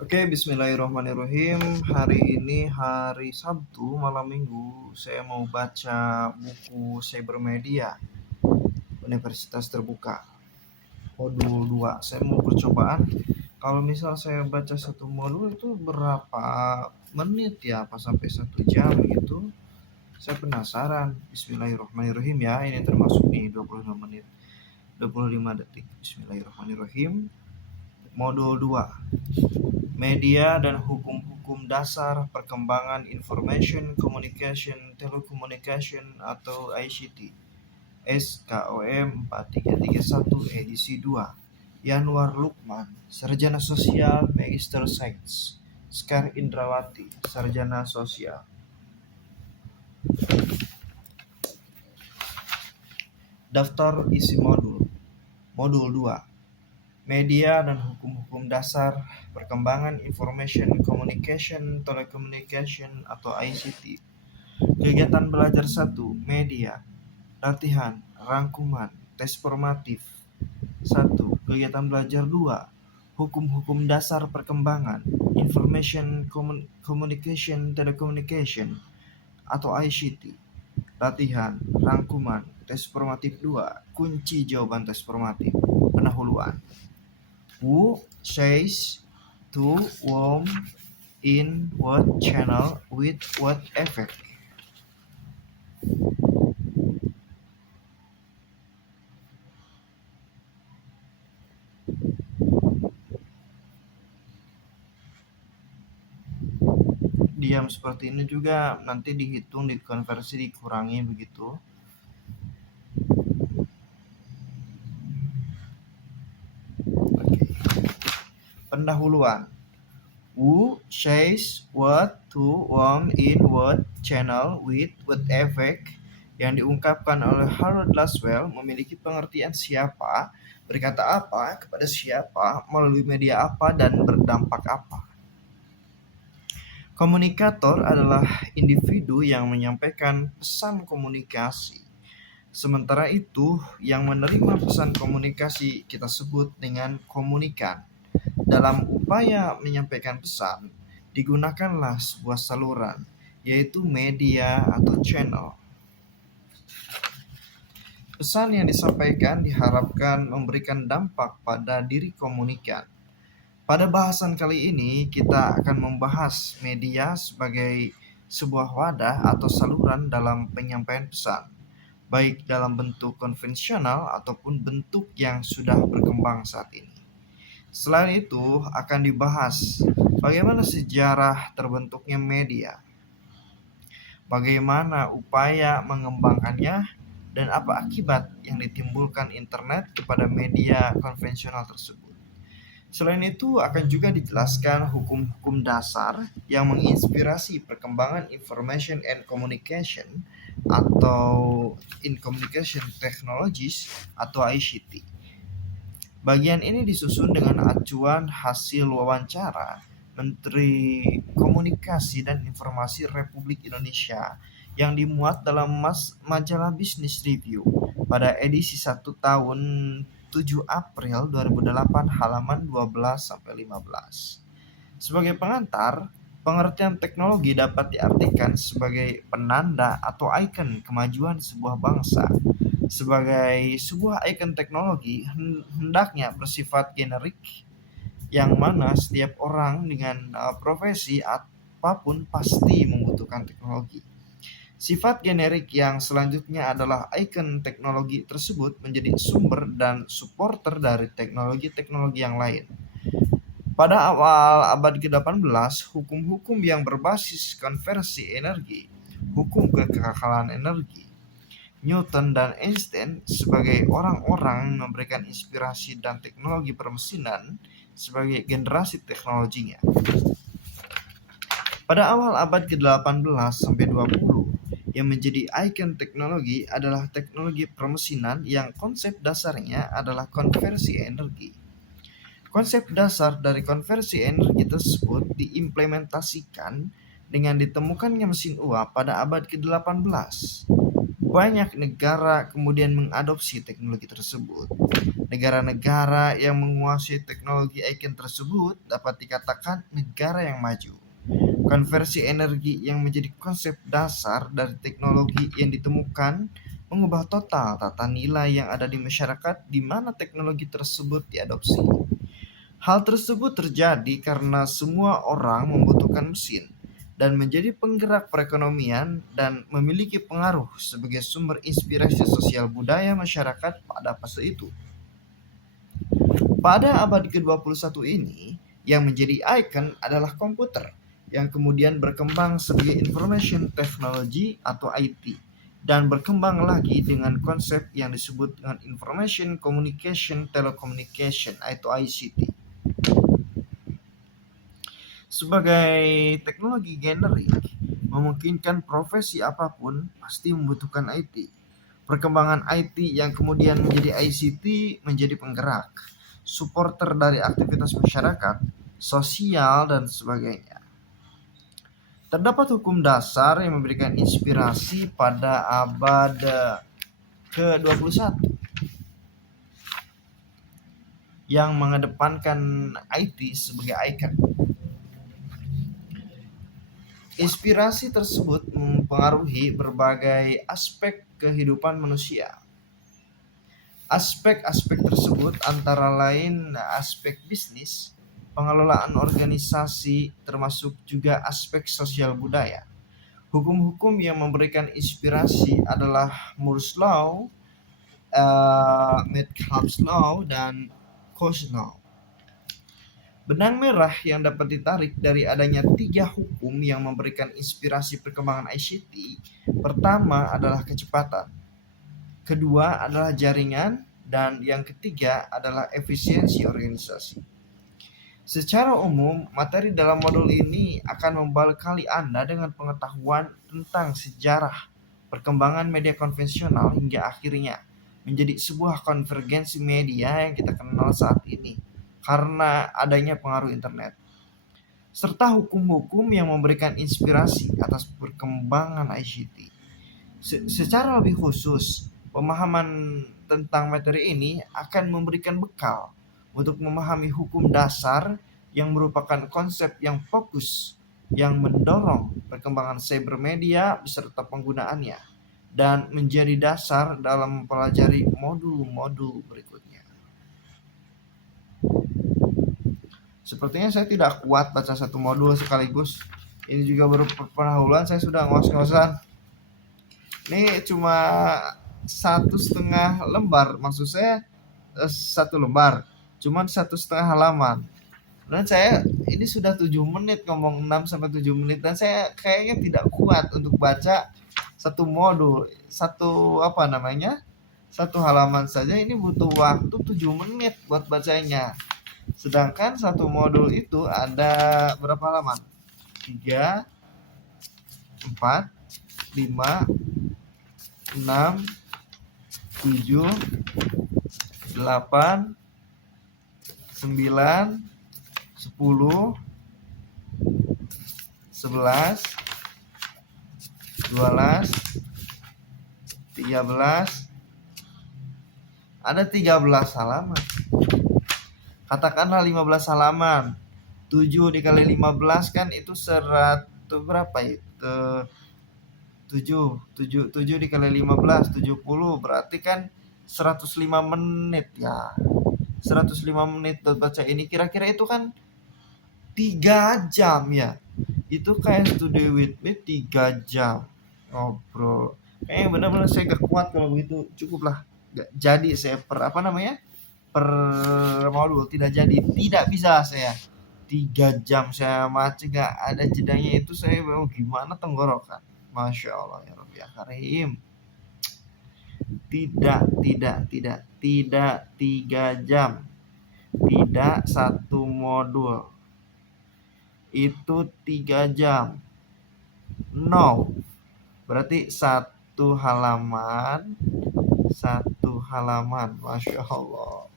Oke, bismillahirrahmanirrahim. Hari ini hari Sabtu, malam Minggu. Saya mau baca buku Cybermedia, Universitas Terbuka, modul 2. Saya mau percobaan. Kalau misal saya baca satu modul itu berapa menit ya? Apa sampai 1 jam gitu? Saya penasaran. Bismillahirrahmanirrahim ya. Ini termasuk nih 25 menit. 25 detik. Bismillahirrahmanirrahim. Modul 2. Media dan hukum-hukum dasar perkembangan Information Communication Telecommunication atau ICT SKOM 4331 edisi 2. Yanwar Lukman, Sarjana Sosial, Magister Sains. Sekar Indrawati, Sarjana Sosial. Daftar isi modul. Modul 2. Media dan hukum-hukum dasar perkembangan Information Communication Telecommunication atau ICT. Kegiatan belajar 1. Media. Latihan, rangkuman, tes formatif. 1. Kegiatan belajar 2. Hukum-hukum dasar perkembangan Information Communication Telecommunication atau ICT. Latihan, rangkuman, tes formatif 2. Kunci jawaban tes formatif. Pendahuluan. Who says to warm in what channel with what effect? Diam seperti ini juga nanti dihitung, dikonversi, dikurangi begitu. Oke. Pendahuluan. Who says what to warm in what channel with what effect yang diungkapkan oleh Harold Laswell memiliki pengertian siapa, berkata apa, kepada siapa, melalui media apa, dan berdampak apa. Komunikator adalah individu yang menyampaikan pesan komunikasi. Sementara itu, yang menerima pesan komunikasi kita sebut dengan komunikan. Dalam upaya menyampaikan pesan, digunakanlah sebuah saluran, yaitu media atau channel. Pesan yang disampaikan diharapkan memberikan dampak pada diri komunikan. Pada bahasan kali ini, kita akan membahas media sebagai sebuah wadah atau saluran dalam penyampaian pesan, baik dalam bentuk konvensional ataupun bentuk yang sudah berkembang saat ini. Selain itu, akan dibahas bagaimana sejarah terbentuknya media, bagaimana upaya mengembangkannya, dan apa akibat yang ditimbulkan internet kepada media konvensional tersebut. Selain itu, akan juga dijelaskan hukum-hukum dasar yang menginspirasi perkembangan Information and Communication atau In Communication Technologies atau ICT. Bagian ini disusun dengan acuan hasil wawancara Menteri Komunikasi dan Informasi Republik Indonesia yang dimuat dalam majalah Business Review pada edisi 1 tahun 7 April 2008 halaman 12-15. Sebagai pengantar, pengertian teknologi dapat diartikan sebagai penanda atau ikon kemajuan sebuah bangsa. Sebagai sebuah ikon teknologi hendaknya bersifat generik, yang mana setiap orang dengan profesi apapun pasti membutuhkan teknologi. Sifat generik yang selanjutnya adalah ikon teknologi tersebut menjadi sumber dan supporter dari teknologi-teknologi yang lain. Pada awal abad ke-18, hukum-hukum yang berbasis konversi energi, hukum kekekalan energi, Newton dan Einstein sebagai orang-orang memberikan inspirasi dan teknologi permesinan sebagai generasi teknologinya. Pada awal abad ke-18 sampai 20, yang menjadi ikon teknologi adalah teknologi permesinan yang konsep dasarnya adalah konversi energi. Konsep dasar dari konversi energi tersebut diimplementasikan dengan ditemukannya mesin uap pada abad ke-18. banyak negara kemudian mengadopsi teknologi tersebut. Negara-negara yang menguasai teknologi icon tersebut dapat dikatakan negara yang maju. Konversi energi yang menjadi konsep dasar dari teknologi yang ditemukan mengubah total tata nilai yang ada di masyarakat di mana teknologi tersebut diadopsi. Hal tersebut terjadi karena semua orang membutuhkan mesin dan menjadi penggerak perekonomian dan memiliki pengaruh sebagai sumber inspirasi sosial budaya masyarakat pada fase itu. Pada abad ke-21 ini, yang menjadi ikon adalah komputer, yang kemudian berkembang sebagai information technology atau IT, dan berkembang lagi dengan konsep yang disebut dengan information communication telecommunication atau ICT. Sebagai teknologi generik, memungkinkan profesi apapun pasti membutuhkan IT. Perkembangan IT yang kemudian menjadi ICT menjadi penggerak, supporter dari aktivitas masyarakat, sosial, dan sebagainya. Terdapat hukum dasar yang memberikan inspirasi pada abad ke-21 yang mengedepankan IT sebagai ikon. Inspirasi tersebut mempengaruhi berbagai aspek kehidupan manusia. Aspek-aspek tersebut antara lain aspek bisnis, pengelolaan organisasi, termasuk juga aspek sosial budaya. Hukum-hukum yang memberikan inspirasi adalah Moore's Law, Metcalfe's Law, dan Cauchy's Law. Benang merah yang dapat ditarik dari adanya 3 hukum yang memberikan inspirasi perkembangan ICT, pertama adalah kecepatan, kedua adalah jaringan, dan yang ketiga adalah efisiensi organisasi. Secara umum, materi dalam modul ini akan membekali Anda dengan pengetahuan tentang sejarah perkembangan media konvensional hingga akhirnya menjadi sebuah konvergensi media yang kita kenal saat ini karena adanya pengaruh internet, serta hukum-hukum yang memberikan inspirasi atas perkembangan ICT. Secara lebih khusus, pemahaman tentang materi ini akan memberikan bekal untuk memahami hukum dasar yang merupakan konsep yang fokus yang mendorong perkembangan cybermedia beserta penggunaannya dan menjadi dasar dalam mempelajari modul-modul berikutnya. Sepertinya saya tidak kuat baca satu modul sekaligus. Ini juga baru pendahuluan, saya sudah ngos-ngosan. Ini cuma 1,5 lembar, maksud saya 1 lembar, cuman 1,5 halaman. Dan saya ini sudah 7 menit ngomong 6 sampai 7 menit dan saya kayaknya tidak kuat untuk baca satu modul, satu halaman saja ini butuh waktu 7 menit buat bacanya. Sedangkan satu modul itu ada berapa halaman? 3, 4, 5, 6, 7, 8, 9, 10, 11, 12, 13, ada 13 halaman. Katakanlah 15 halaman. 7 dikali 15 kan itu 100 berapa itu? 7 dikali 15 70, berarti kan 105 menit ya. 105 menit buat baca ini, kira-kira itu kan 3 jam ya. Itu kayak studi with me 3 jam. Oh bro, kayaknya benar-benar saya gak kuat kalau begitu. Cukuplah. Gak jadi saya per modul, tidak bisa saya 3 jam saya baca gak ada jedanya, itu saya mau gimana tenggorokan. Masya Allah ya Rabbi ya Karim. Tidak 3 jam, tidak satu modul itu 3 jam. No, berarti satu halaman. Masya Allah.